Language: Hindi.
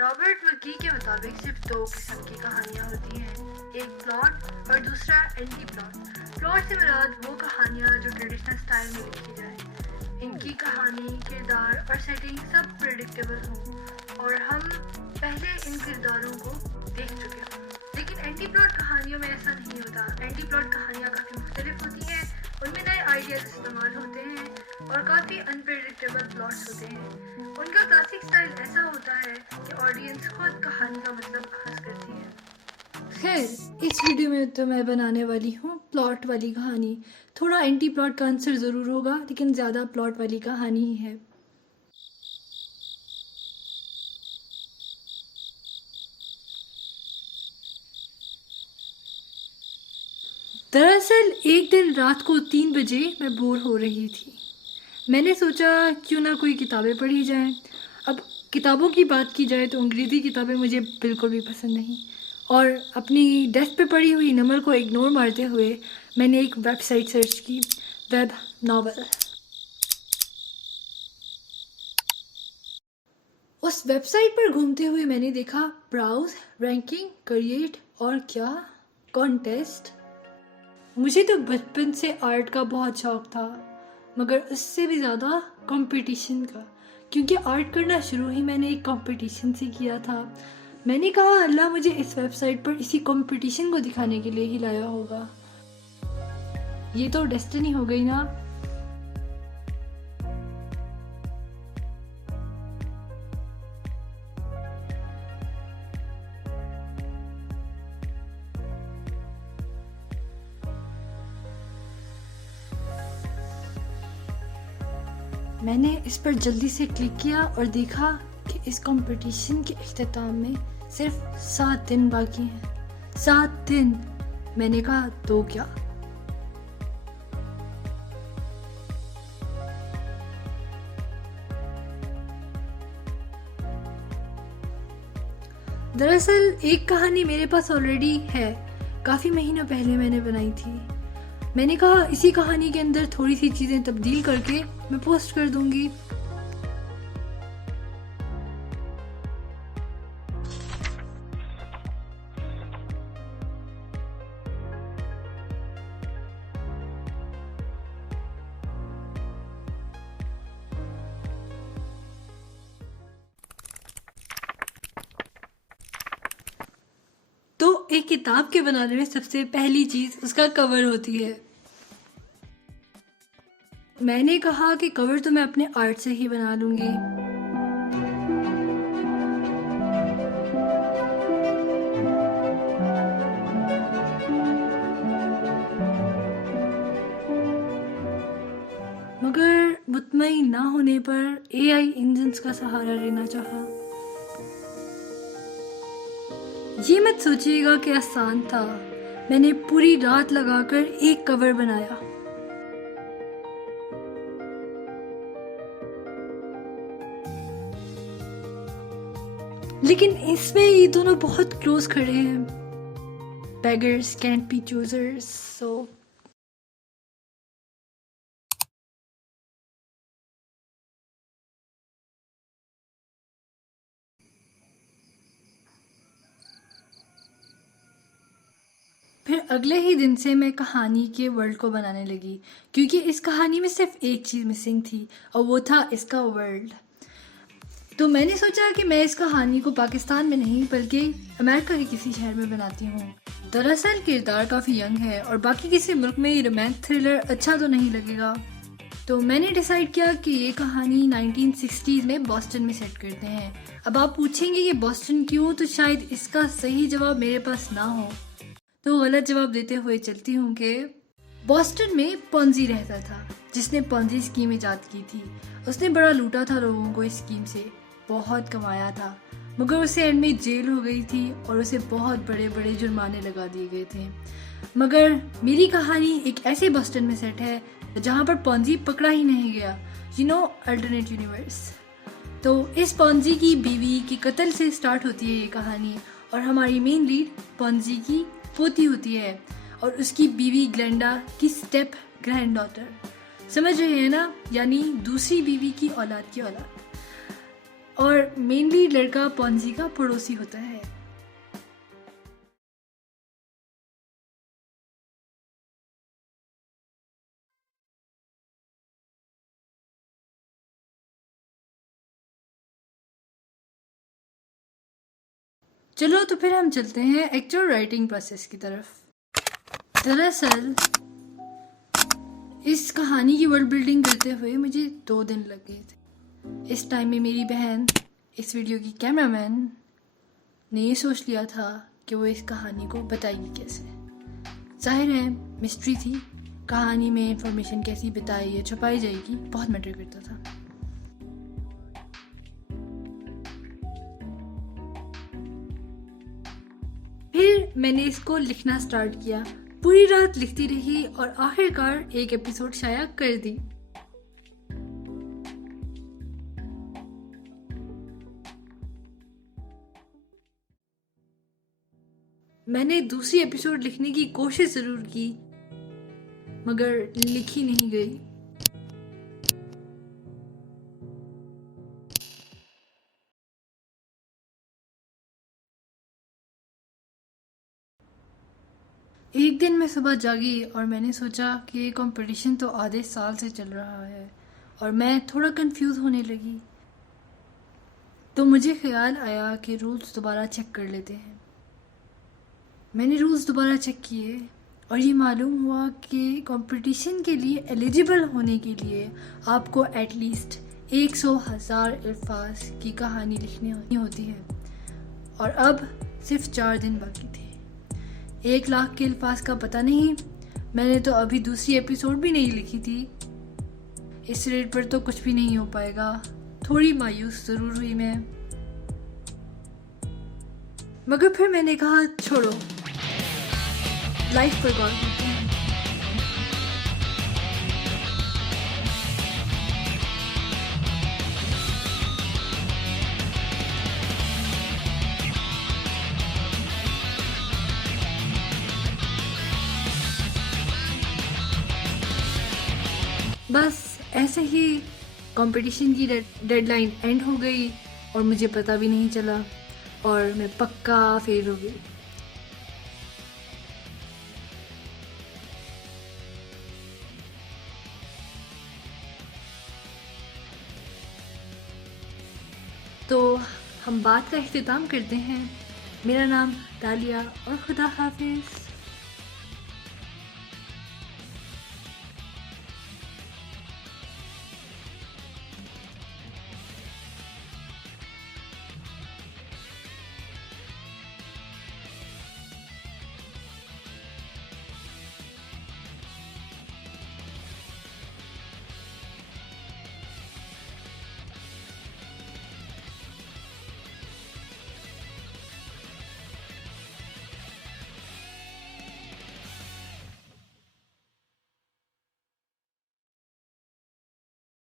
रॉबर्ट मकी के मुताबिक सिर्फ दो किस्म की कहानियाँ होती हैं, एक प्लॉट और दूसरा एंटी प्लॉट। प्लॉट से मुराद वो कहानियाँ जो ट्रेडिशनल स्टाइल में लिखी जाए, इनकी कहानी, किरदार और सेटिंग सब प्रेडिक्टेबल हों और हम पहले इन किरदारों को देख चुके हों। लेकिन एंटी प्लॉट कहानियों में ऐसा नहीं होता। एंटी प्लॉट कहानियाँ काफ़ी मुख्तलिफ होती हैं, उनमें नए आइडियाज़ इस्तेमाल होते हैं और काफ़ी अनप्रेडिक्टेबल प्लॉट्स होते हैं। उनका क्लासिक स्टाइल ऐसा होता है कि ऑडियंस खुद कहानी का मतलब अखज़ करती है। खैर, इस वीडियो में तो मैं बनाने वाली हूँ प्लॉट वाली कहानी। थोड़ा एंटी प्लॉट का आंसर ज़रूर होगा, लेकिन ज़्यादा प्लॉट वाली कहानी ही है। दरअसल एक दिन रात को 3 बजे मैं बोर हो रही थी। मैंने सोचा क्यों ना कोई किताबें पढ़ी जाएं। अब किताबों की बात की जाए तो अंग्रेज़ी किताबें मुझे बिल्कुल भी पसंद नहीं, और अपनी डेस्क पे पड़ी हुई नंबर को इग्नोर मारते हुए मैंने एक वेबसाइट सर्च की, वेब नॉवल। उस वेबसाइट पर घूमते हुए मैंने देखा ब्राउज, रैंकिंग, क्रिएट और क्या कॉन्टेस्ट। मुझे तो बचपन से आर्ट का बहुत शौक था, मगर उससे भी ज़्यादा कंपटीशन का, क्योंकि आर्ट करना शुरू ही मैंने एक कंपटीशन से किया था। मैंने कहा अल्लाह मुझे इस वेबसाइट पर इसी कंपटीशन को दिखाने के लिए ही लाया होगा। ये तो डेस्टिनी हो गई ना। मैंने इस पर जल्दी से क्लिक किया और देखा कि इस कंपटीशन के इख्तिताम में सिर्फ 7 दिन बाकी हैं। 7 दिन। मैंने कहा तो क्या। दरअसल एक कहानी मेरे पास ऑलरेडी है, काफ़ी महीनों पहले मैंने बनाई थी। मैंने कहा इसी कहानी के अंदर थोड़ी सी चीज़ें तब्दील करके मैं पोस्ट कर दूंगी। तो एक किताब के बनाने में सबसे पहली चीज़ उसका कवर होती है। मैंने कहा कि कवर तो मैं अपने आर्ट से ही बना लूंगी। मगर मुतमईन ना होने पर एआई इंजन्स का सहारा लेना चाहा। ये मत सोचिएगा कि आसान था। मैंने पूरी रात लगाकर एक कवर बनाया। लेकिन इसमें ये दोनों बहुत क्लोज खड़े हैं। बेगर्स कैंट बी चूजर्स, सो फिर अगले ही दिन से मैं कहानी के वर्ल्ड को बनाने लगी, क्योंकि इस कहानी में सिर्फ एक चीज़ मिसिंग थी और वो था इसका वर्ल्ड। तो मैंने सोचा कि मैं इस कहानी को पाकिस्तान में नहीं बल्कि अमेरिका के किसी शहर में बनाती हूँ। दरअसल किरदार काफ़ी यंग है और बाकी किसी मुल्क में ये रोमांस थ्रिलर अच्छा तो नहीं लगेगा। तो मैंने डिसाइड किया कि ये कहानी 1960s में बॉस्टन में सेट करते हैं। अब आप पूछेंगे कि बॉस्टन क्यों, तो शायद इसका सही जवाब मेरे पास ना हो, तो गलत जवाब देते हुए चलती हूँ कि बॉस्टन में पॉन्जी रहता था, जिसने पॉन्जी स्कीम इजाद की थी। उसने बड़ा लूटा था लोगों को इस स्कीम से, बहुत कमाया था, मगर उसे एंड में जेल हो गई थी और उसे बहुत बड़े बड़े जुर्माने लगा दिए गए थे। मगर मेरी कहानी एक ऐसे बॉस्टन में सेट है जहाँ पर पॉन्जी पकड़ा ही नहीं गया, अल्टरनेट यूनिवर्स। तो इस पॉन्जी की बीवी के कत्ल से स्टार्ट होती है ये कहानी, और हमारी मेन लीड पॉन्जी की पोती होती है और उसकी बीवी ग्लेंडा की स्टेप ग्रैंड डॉटर। समझ रहे हैं ना, यानी दूसरी बीवी की औलाद की औलाद। और मेनली लड़का पॉन्जी का पड़ोसी होता है। चलो तो फिर हम चलते हैं एक्चुअल राइटिंग प्रोसेस की तरफ। दरअसल इस कहानी की वर्ल्ड बिल्डिंग करते हुए मुझे 2 दिन लग गए थे। इस टाइम में मेरी बहन, इस वीडियो की कैमरामैन, ने ये सोच लिया था कि वो इस कहानी को बताएगी कैसे। जाहिर है मिस्ट्री थी, कहानी में इंफॉर्मेशन कैसी बताई या छुपाई जाएगी बहुत मैटर करता था। फिर मैंने इसको लिखना स्टार्ट किया, पूरी रात लिखती रही और आखिरकार एक एपिसोड शाया कर दी। मैंने दूसरी एपिसोड लिखने की कोशिश जरूर की मगर लिखी नहीं गई। एक दिन मैं सुबह जागी और मैंने सोचा कि ये कंपटीशन तो आधे साल से चल रहा है और मैं थोड़ा कंफ्यूज होने लगी। तो मुझे ख्याल आया कि रूल्स दोबारा चेक कर लेते हैं। मैंने रूल्स दोबारा चेक किए और ये मालूम हुआ कि कंपटीशन के लिए एलिजिबल होने के लिए आपको एटलीस्ट 100,000 अल्फाज की कहानी लिखनी होती है और अब सिर्फ 4 दिन बाकी थे। 1 लाख के अल्फाज का पता नहीं, मैंने तो अभी दूसरी एपिसोड भी नहीं लिखी थी। इस रेट पर तो कुछ भी नहीं हो पाएगा। थोड़ी मायूस ज़रूर हुई मैं, मगर फिर मैंने कहा छोड़ो, लाइफ पर गौर करते हैं। बस ऐसे ही कंपटीशन की डेडलाइन एंड हो गई और मुझे पता भी नहीं चला और मैं पक्का फेल हो गई। तो हम बात का इख्तिताम करते हैं। मेरा नाम दालिया और खुदा हाफिज़।